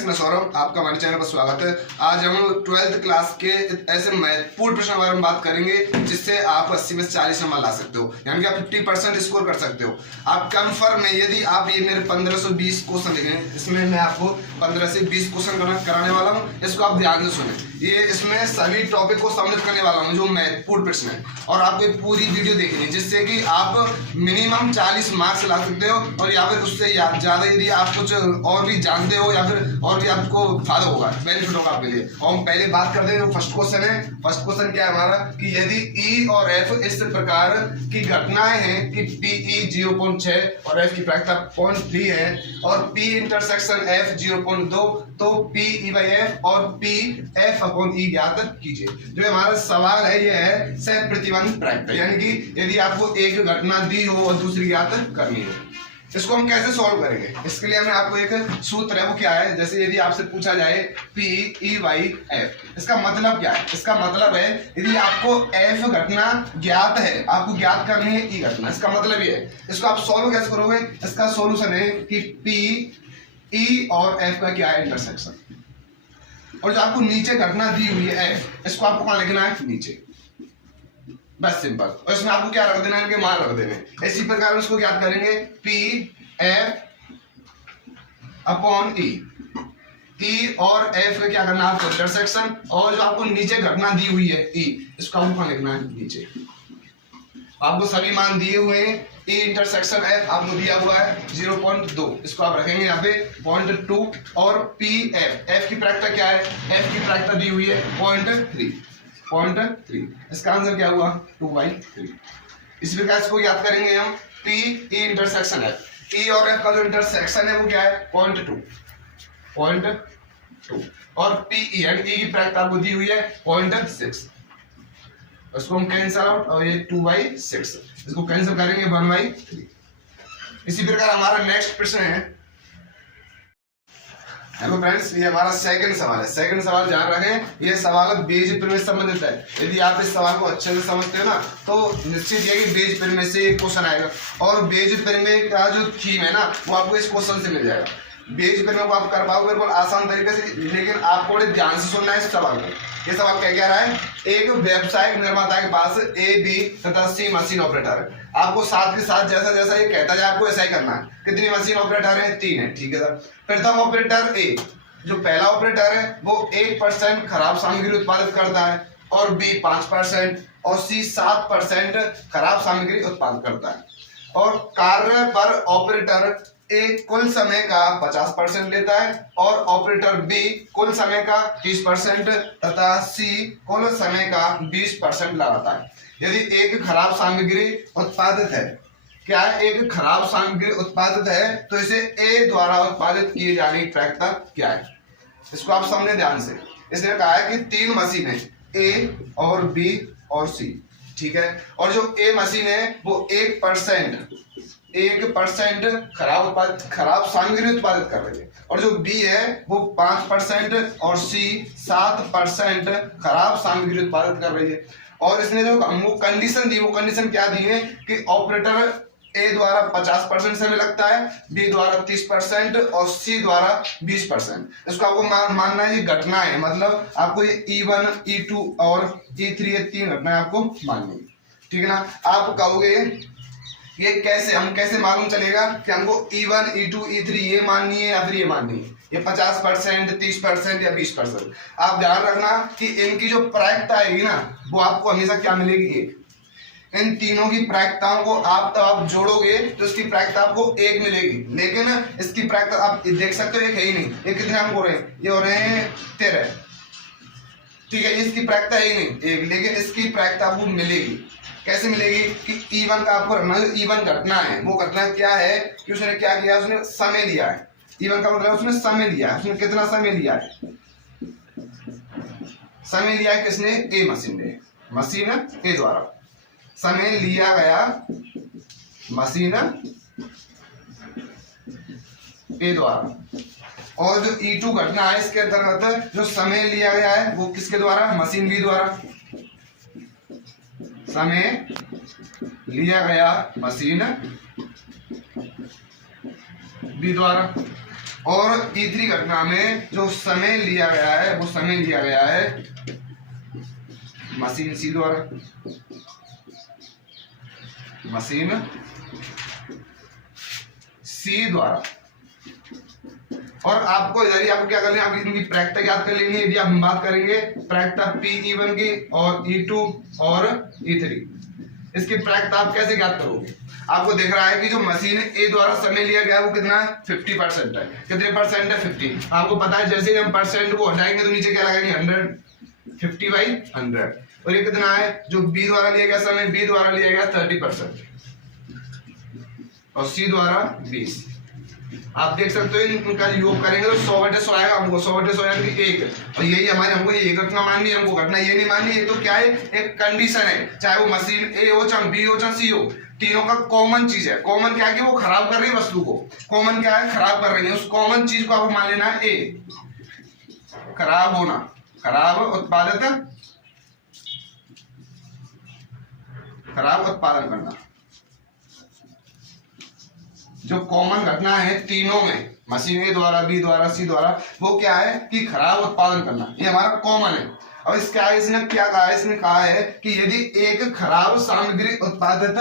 Friends, मैं सौरभ, आपका हमारे चैनल पर स्वागत है। आज हम 12th क्लास के ऐसे महत्वपूर्ण प्रश्न के बारे में बात करेंगे जिससे आप 80 में से 40 नंबर ला सकते हो, यानी कि आप 50% स्कोर कर सकते हो। आप कंफर्म है, यदि आप ये मेरे 1520 क्वेश्चन लिखें, इसमें मैं आपको 15 से 20 क्वेश्चन कराने वाला हूँ। इसको आप ध्यान से सुने। ये इसमें सभी टॉपिक को सम्मिलित करने वाला हूँ जो महत्वपूर्ण प्रश्न है, और आपको एक पूरी वीडियो देखनी है जिससे कि आप मिनिमम 40 मार्क्स ला सकते हो, और या फिर उससे ज्यादा यदि आप कुछ और भी जानते हो या फिर और भी आपको फायदा होगा, बेनिफिट होगा आपके लिए। और हम पहले बात करते हैं, फर्स्ट क्वेश्चन है। फर्स्ट क्वेश्चन क्या है हमारा कि यदि ई और एफ इस प्रकार की घटनाएं हैं कि पीई 0.6 और एफ की प्रायिकता 0.3 है, और पी इंटरसेक्शन एफ 0.2, तो पी ई बाई एफ और पी एफ अपॉन ई ज्ञात कीजिए। जो हमारा सवाल है ये है सह प्रतिबंध प्रायिकता, यानी कि यदि आपको एक घटना दी हो और दूसरी ज्ञात करनी हो, इसको हम कैसे सॉल्व करेंगे। इसके लिए मैं आपको एक सूत्र है, वो क्या है। जैसे यदि आपसे पूछा जाए पी ई बाई एफ, इसका मतलब क्या है। इसका मतलब है यदि आपको एफ घटना ज्ञात है, आपको ज्ञात करनी है ई घटना, इसका मतलब ये है। इसको आप सॉल्व कैसे करोगे। इसका सॉल्यूशन है कि पी ई और एफ का क्या है, इंटरसेक्शन, और जो आपको नीचे घटना दी हुई है एफ, इसको आपको कहां लिखना है, नीचे, बस सिंपल। और इसमें आपको क्या रख देना है, इनके मान रख देने। इसी प्रकार इसको ज्ञात करेंगे पी एफ अपॉन ई, ई और एफ का क्या करना है आपको, इंटरसेक्शन, और जो आपको नीचे घटना दी हुई है ई, इसको आपको लिखना है नीचे। आपको सभी मान दिए हुए हैं। ई इंटरसेक्शन एफ आपको दिया हुआ है 0.2, इसको आप रखेंगे यहाँ पे 0.2, और पी एफ, एफ की प्रायिकता क्या है, एफ की प्रायिकता दी हुई है 0.3। इसका आंसर क्या हुआ, 2/3। इस प्रकार इसको याद करेंगे हम। पी ई इंटरसेक्शन एफ, ई और एफ का जो इंटरसेक्शन है वो क्या है, 0.2, और पी ई यानी ई की प्रायिकता आपको दी हुई है 0.6। इसको हम कैंसल आउट, और ये 2/6, इसको कैंसिल करेंगे 1/3। इसी प्रकार हमारा नेक्स्ट प्रश्न है। हेलो फ्रेंड्स, ये हमारा सेकंड सवाल है। सेकंड सवाल जान रखें, ये सवाल बेज प्रमेय से संबंधित है। यदि आप इस सवाल को अच्छे से समझते हो ना, तो निश्चित है कि बेज प्रमेय से क्वेश्चन आएगा, और बेज प्रमेय का जो थीम है ना, वो आपको इस क्वेश्चन से मिल जाएगा। बेज प्रमेय को आप कर पाओगे बिल्कुल आसान तरीके से, लेकिन आपको बड़े ध्यान से सुनना है इस सवाल को। ये सवाल क्या कह रहा है, एक व्यावसायिक निर्माता के पास ए, बी तथा सी मशीन ऑपरेटर है। आपको साथ के साथ जैसा जैसा ये कहता है आपको ऐसा ही करना है। कितनी मशीन ऑपरेटर है, 3 है, ठीक है सर। प्रथम ऑपरेटर ए, जो पहला ऑपरेटर है वो 1% खराब सामग्री उत्पादित करता है, और बी 5%, और सी 7% खराब सामग्री उत्पादित करता है, और कार्य पर ऑपरेटर ए कुल समय का 50% लेता है, और ऑपरेटर बी कुल समय का 30% तथा सी कुल समय का 20% लगाता है। यदि एक खराब सामग्री उत्पादित है, क्या एक खराब सामग्री उत्पादित है, तो इसे ए द्वारा उत्पादित किए जाने की प्रायिकता क्या है। इसको आप समझे ध्यान से। इसने कहा है कि 3 मशीन है, ए और बी और सी, ठीक है। और जो ए मशीन है वो 1% खराब सामग्री उत्पादित कर रही है, और जो बी है वो 5% और सी 7% खराब सामग्री उत्पादित कर रही है। और इसने जो हमको कंडीशन दी, वो कंडीशन क्या दी है कि ऑपरेटर ए द्वारा 50% समय लगता है, बी द्वारा 30% और सी द्वारा 20%। इसको आपको मानना है ये घटना है, मतलब आपको ये E1, E2 और E3 ये 3 घटनाएं आपको माननी है, ठीक है ना। आप कहोगे ये कैसे, हम कैसे मालूम चलेगा कि हमको E1, E2, E3 ये माननी है या फिर ये माननी है, ये 50%, 30% या 20%। आप ध्यान रखना कि इनकी जो प्रायिकता आएगी ना, वो आपको हमेशा क्या मिलेगी, एक। इन तीनों की प्रायिकताओं को आप जोड़ोगे तो इसकी प्रायिकता आपको 1 मिलेगी, लेकिन इसकी प्रायिकता आप देख सकते हो 1 है ही नहीं। ये कितने अंक हो रहे हैं, ये हो रहे हैं 13, ठीक है। इसकी प्रायिकता है ही नहीं 1, लेकिन इसकी प्रायिकता आपको मिलेगी। कैसे मिलेगी कि E1 का आपको रखना, जो E1 घटना है वो घटना क्या है कि उसने क्या किया, उसने समय लिया है। E1 का मतलब उसने समय लिया है। उसने कितना समय लिया है, समय लिया है किसने, ए मशीन ने, मशीन ए द्वारा समय लिया गया, मशीन ए द्वारा। और जो E2 घटना है इसके अंतर्गत जो समय लिया गया है वो किसके द्वारा, मशीन बी द्वारा। समय लिया गया मशीन बी द्वारा। और E3 घटना में जो समय लिया गया है वो समय लिया गया है मशीन C द्वारा, मशीन C द्वारा। और आपको इधर ही आपको क्या करना है, आप इनकी प्रायिकता याद कर लेंगे। यदि आप बात करेंगे प्रायिकता P(E1) की और E2 और E3, इसकी प्रायिकता आप कैसे ज्ञात करोगे? आपको दिख रहा है कि जो मशीन A द्वारा समय लिया गया है वो कितना है, 50% है। कितने परसेंट है, 50। आपको पता है जैसे ही हम परसेंट को हटाएंगे तो नीचे क्या लगाएंगे, 100, 50/100। और ये कितना है, जो B द्वारा लिया गया समय, B द्वारा लिया गया 30% और C द्वारा 20। आप देख सकते हो इनका योग करेंगे तो 100/100 आएगा। हमको 100/100 यानी कि 1, और यही हमारे हमको ये घटना माननी है, हमको घटना ये नहीं माननी है। तो क्या है, एक कंडीशन है, चाहे वो मशीन A हो, चाहे B हो, चाहे C हो, तीनों का कॉमन चीज है। कॉमन क्या है कि वो खराब कर रही है वस्तु को, कॉमन क्या है, खराब कर रही है। उस कॉमन चीज को आपको मान लेना है A, खराब होना, खराब उत्पादित, खराब उत्पादन करना। जो कॉमन घटना है तीनों में, मशीन A द्वारा, B द्वारा, C द्वारा, वो क्या है कि खराब उत्पादन करना, ये हमारा कॉमन है। अब इसने क्या कहा है, इसने कहा है कि यदि एक खराब सामग्री उत्पादित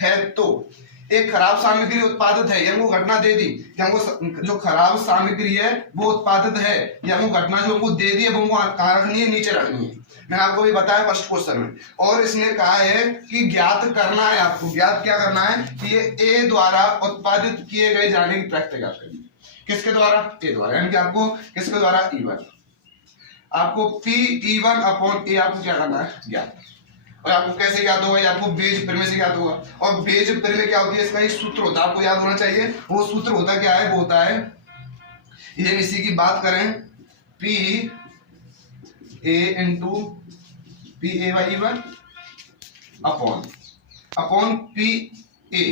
है, तो एक खराब सामग्री उत्पादित है, हमको घटना दे दी कि हमको जो खराब सामग्री है वो उत्पादित है, या हमको घटना जो हमको दे दी है वो हमको कहाँ रखनी है, नीचे रखनी है। मैंने आपको भी बताया फर्स्ट क्वेश्चन में। और इसने कहा है कि ज्ञात करना है, आपको ज्ञात क्या करना है कि ये A द्वारा उत्पादित किए गए जाने की प्रायिकता ज्ञात करनी है। किसके द्वारा, A द्वारा, यानी कि आपको किसके द्वारा, E1। आपको P(E1)/A आपको क्या करना है, ज्ञात। और आपको कैसे याद होगा, ये आपको बेज प्रमेय से याद होगा। और बेज प्रमेय क्या होती है, इसका एक सूत्र होता है, आपको याद होना चाहिए। वो सूत्र होता क्या है, वो होता है, ये इसी की बात करें, P(A) × PA/E1 अपॉन PA।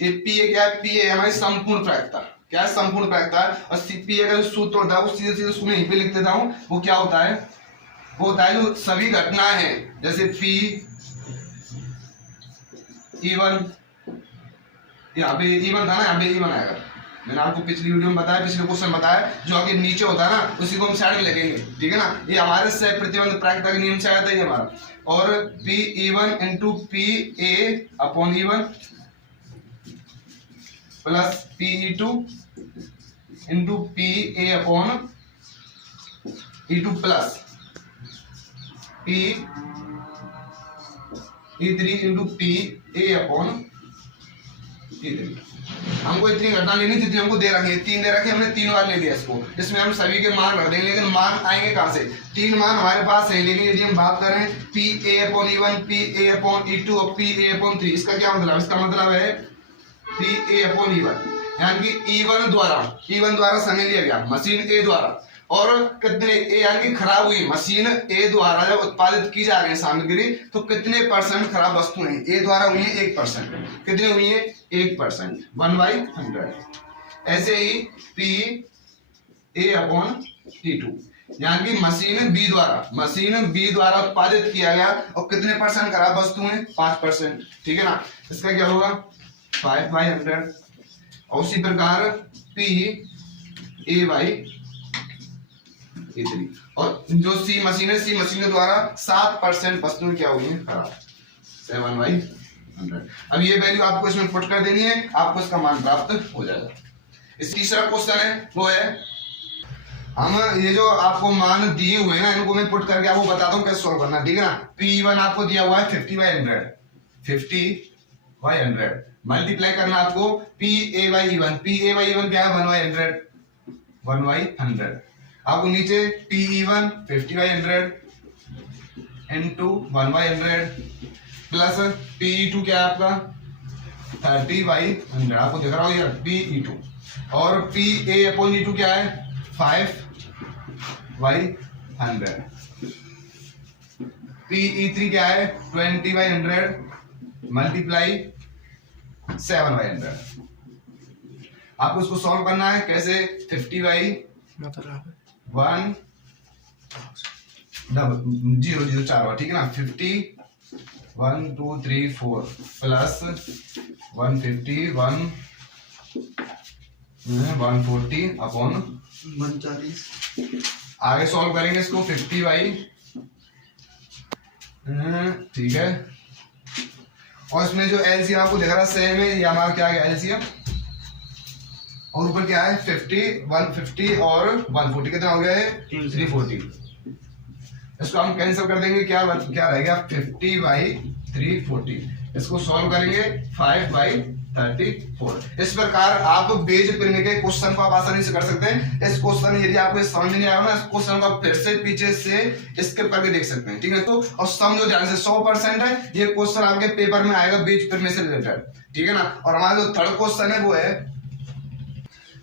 ये PA क्या है, PA हमारी संपूर्ण प्रायिकता, क्या है, संपूर्ण प्रायिकता। और PA का जो सूत्र होता है वो सीधे सीधे सुने यहीं पे लिख देता हूं। वो क्या होता है, वो होता है जो सभी घटना है, जैसे P(E1), यहाँ पे E1 था ना, यहाँ पे E1 आएगा। मैंने आपको पिछली वीडियो में बताया, पिछले क्वेश्चन बताया, जो आगे नीचे होता है ना उसी को हम साइड में लिखेंगे, ठीक है ना। ये हमारे सह प्रतिबंध प्रायिकता के नियम से आया था ये हमारा। और P(E1) × PA/E1 plus P(E2) × PA/E2 plus P(E3) × PA/E3। हमको इतनी घटना लेनी थी, हमको दे रखी है, 3 दे रखे, हमने 3 बार ले लिया इसको। इसमें हम सभी के मान रख देंगे, लेकिन मान आएंगे कहां से, 3 मान हमारे पास है। लेकिन यदि हम बात करें PA/E1, PA/E2 और PA/3, इसका क्या मतलब, इसका मतलब है PA/E1 यानी कि E1 द्वारा समय लिया गया मशीन A द्वारा, और कितने A यानी कि खराब हुई मशीन A द्वारा जब उत्पादित की जा रही है सामग्री, तो कितने परसेंट खराब वस्तुएं A द्वारा हुई है, 1%। कितने हुई है, 1%, 1/100। ऐसे ही PA/E2 यानी कि मशीन B द्वारा उत्पादित किया गया, और कितने परसेंट खराब वस्तुएं, 5%, ठीक है ना। इसका क्या होगा, 5/100। और उसी प्रकार PA/E3, और जो C मशीन के द्वारा 7% वस्तुएं क्या हुई है, खराब, 7/100। अब ये वैल्यू आपको इसमें पुट कर देनी है, आपको इसका मान प्राप्त हो जाएगा। इस तीसरा क्वेश्चन है वो है, हम ये जो आपको मान दिए हुए हैं ना, इनको मैं पुट करके आपको बताता हूँ कैसे सॉल्व करना, ठीक है ना। P1 आपको दिया हुआ है 50/100, 50/100 मल्टीप्लाई करना आपको PA/E1 क्या है, 1/100, 1/100। आपको नीचे PE1 50/100 × 1/100 प्लस PE2 क्या है आपका 30/100, आपको दिख रहा हो ये PE2, और PA/E2 क्या है 5/100, PE3 क्या है 20/100 मल्टीप्लाई 7/100। आपको इसको सॉल्व करना है कैसे, 50/1 004, ठीक है ना। 50 1 2 3 4 प्लस 150 140 अपॉन 140। आगे सॉल्व करेंगे इसको 50 बाई, ठीक है। और इसमें जो एलसीएम आपको दिख रहा है सेम है, ये हमारा क्या है एलसीएम, और ऊपर क्या है 50, 150 और 140 कितना हो गया है 340। इसको हम कैंसिल कर देंगे, क्या रहेगा 50 बाई 340। इसको सॉल्व करेंगे 5 बाई 34। इस प्रकार आप बीजगणित के क्वेश्चन को आप आसानी से कर सकते हैं। इस क्वेश्चन यदि आपको समझ नहीं आया ना, इस क्वेश्चन को आप फिर से पीछे से स्किप करके देख सकते हैं, ठीक है। तो और समझो ध्यान से, 100% है ये क्वेश्चन आपके पेपर में आएगा बीजगणित से रिलेटेड, ठीक है ना। और हमारा जो थर्ड क्वेश्चन है वो है,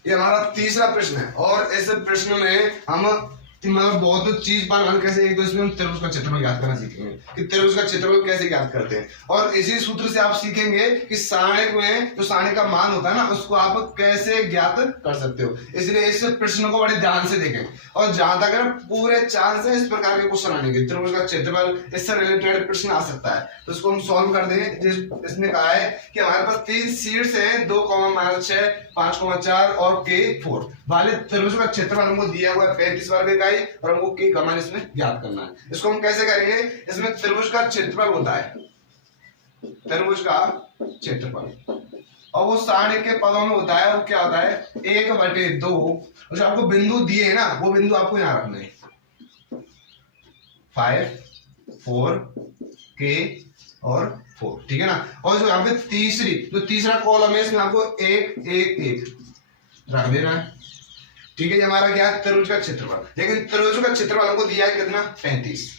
ये हमारा तीसरा प्रश्न है। और इस प्रश्न में हम मतलब बहुत चीज बार कैसे एक दूसरे में त्रिभुज का क्षेत्रफल ज्ञात करना सीखेंगे कि त्रिभुज का क्षेत्रफल कैसे ज्ञात करते हैं। और इसी सूत्र से आप सीखेंगे कि सारणिक में जो सारणिक का मान होता है ना, उसको आप कैसे ज्ञात कर सकते हो। इसलिए इस प्रश्न को बड़े ध्यान से देखें, और जहां तक पूरे चांस है इस प्रकार के क्वेश्चन आने के, त्रिभुज का क्षेत्रफल इससे रिलेटेड प्रश्न आ सकता है। तो इसको हम सॉल्व कर देंगे। इसने कहा है कि हमारे पास 3 शीट्स हैं, 2, -6, 5, 4 और K4 वाले त्रिभुज का क्षेत्रफल हमको दिया हुआ है 35 वर्ग इकाई, और हमको K का मान इसमें ज्ञात करना है। इसको हम कैसे करेंगे, इसमें त्रिभुज का क्षेत्रफल होता है, त्रिभुज का क्षेत्रफल, और वो सारणिक के पदों में होता है, वो क्या होता है 1/2। जो आपको बिंदु दिए है ना, वो बिंदु आपको यहाँ रखना है 5, 4, K और 4, ठीक है ना। और जो यहाँ पे तीसरा कॉलम है, इसमें आपको 1, 1, 1 रख देना है, ठीक है। ये हमारा क्या है त्रिभुज का क्षेत्रफल। लेकिन त्रिभुज का क्षेत्रफल हमको दिया है कितना 35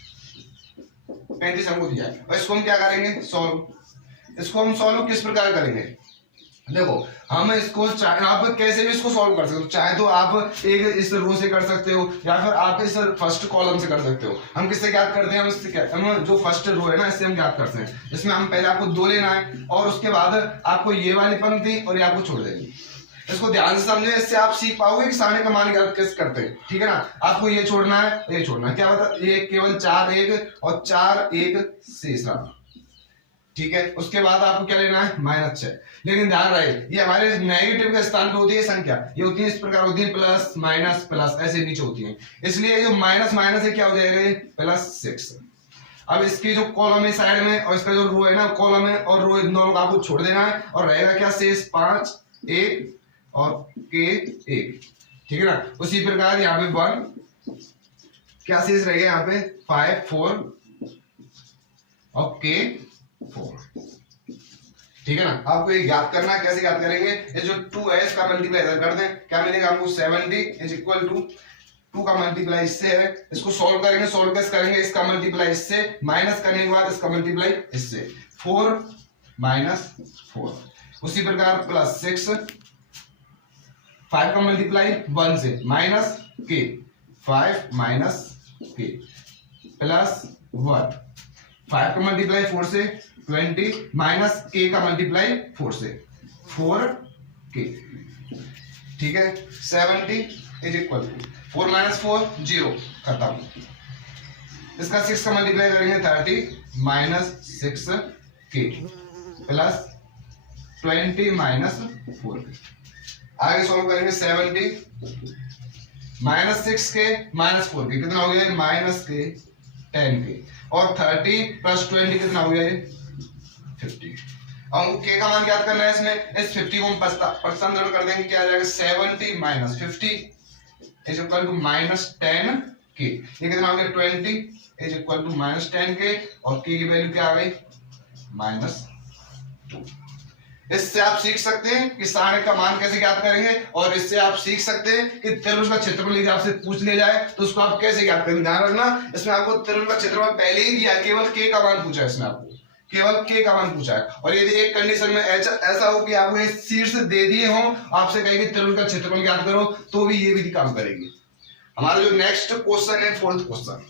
हमको दिया है। और इसको हम क्या करेंगे सॉल्व। इसको हम सॉल्व किस प्रकार करेंगे, देखो हम इसको आप कैसे भी इसको सॉल्व कर सकते हो। चाहे तो आप एक इस रो से कर सकते हो, या फिर आप इस फर्स्ट कॉलम से कर सकते हो। हम किससे ज्ञात करते हैं, हम जो फर्स्ट रो है ना, इससे हम ज्ञात करते हैं। इसमें हम पहले आपको 2 लेना है, और उसके बाद आपको ये वाली पंक्ति और ये आपको छोड़ देंगे। इसको ध्यान से समझे, इससे आप सीख पाओगे कि सारणी का मान ज्ञात कैसे करते हैं, ठीक है ना। आपको ये छोड़ना है, ये छोड़ना है, क्या बता, ये केवल 4, 1 और 4, 1 शेष रहा, ठीक है। उसके बाद आपको क्या लेना है -6। लेकिन ध्यान रहे, ये हमारे नेगेटिव के स्थान पे होती है संख्या, ये होती है इस प्रकार होती है प्लस माइनस प्लस, ऐसे नीचे होती है। इसलिए जो माइनस माइनस है क्या हो जाएगा +6। अब इसकी जो कॉलम है साइड में, और इसका जो रो है ना, कॉलम है और रो दोनों को आपको छोड़ देना है, और रहेगा क्या शेष 5, 1 और K 1, ठीक है ना। उसी प्रकार यहाँ पे 1 क्या शेष रहेगा, यहाँ पे 5, 4 और K 4, ठीक है ना। आपको ये ज्ञात करना है, कैसे ज्ञात करेंगे, ये जो 2 है इसका मल्टीप्लाई इधर कर दें, क्या मिलेगा हमको 70 = 2 का मल्टीप्लाई इससे है। इसको सॉल्व करेंगे, सॉल्व कैसे करेंगे, इसका मल्टीप्लाई इससे, माइनस करने के बाद इसका मल्टीप्लाई इससे, 4 - 4। उसी प्रकार +6, 5 का मल्टीप्लाई 1 से, -K, 5 - K +1, 5 का मल्टीप्लाई 4 से 20, -K का मल्टीप्लाई 4 से 4K, ठीक है। 70 = 4 - 4 0, खत्म। इसका 6 का मल्टीप्लाई करेंगे 30, -6K +20 - 4K। आगे सॉल्व करेंगे 70 -6K -4K कितना हो गया -K 10K, और 30 + 20 कितना हो गया 50। अब हमको K का मान ज्ञात करना है। इसमें इस 50 को हम % कर देंगे, क्या आ जाएगा 70 - 50 = -10K। ये कितना हो गया 20 = -10K, और K की वैल्यू क्या आ गई -2। इससे आप सीख सकते हैं कि सारणी का मान कैसे ज्ञात करेंगे, और इससे आप सीख सकते हैं कि त्रिभुज का क्षेत्रफल यदि आपसे पूछ लिया जाए तो उसको आप कैसे ज्ञात करेंगे। ध्यान रखना, इसमें आपको त्रिभुज का क्षेत्रफल पहले ही दिया, केवल K का मान पूछा है, इसमें आपको केवल K का मान पूछा है। और यदि एक कंडीशन में ऐसा हो कि आपको ये शीट्स दे दिए हो, आपसे कहेंगे त्रिभुज का क्षेत्रफल ज्ञात करो, तो भी ये विधि काम करेगी। हमारा जो नेक्स्ट क्वेश्चन है 4th क्वेश्चन,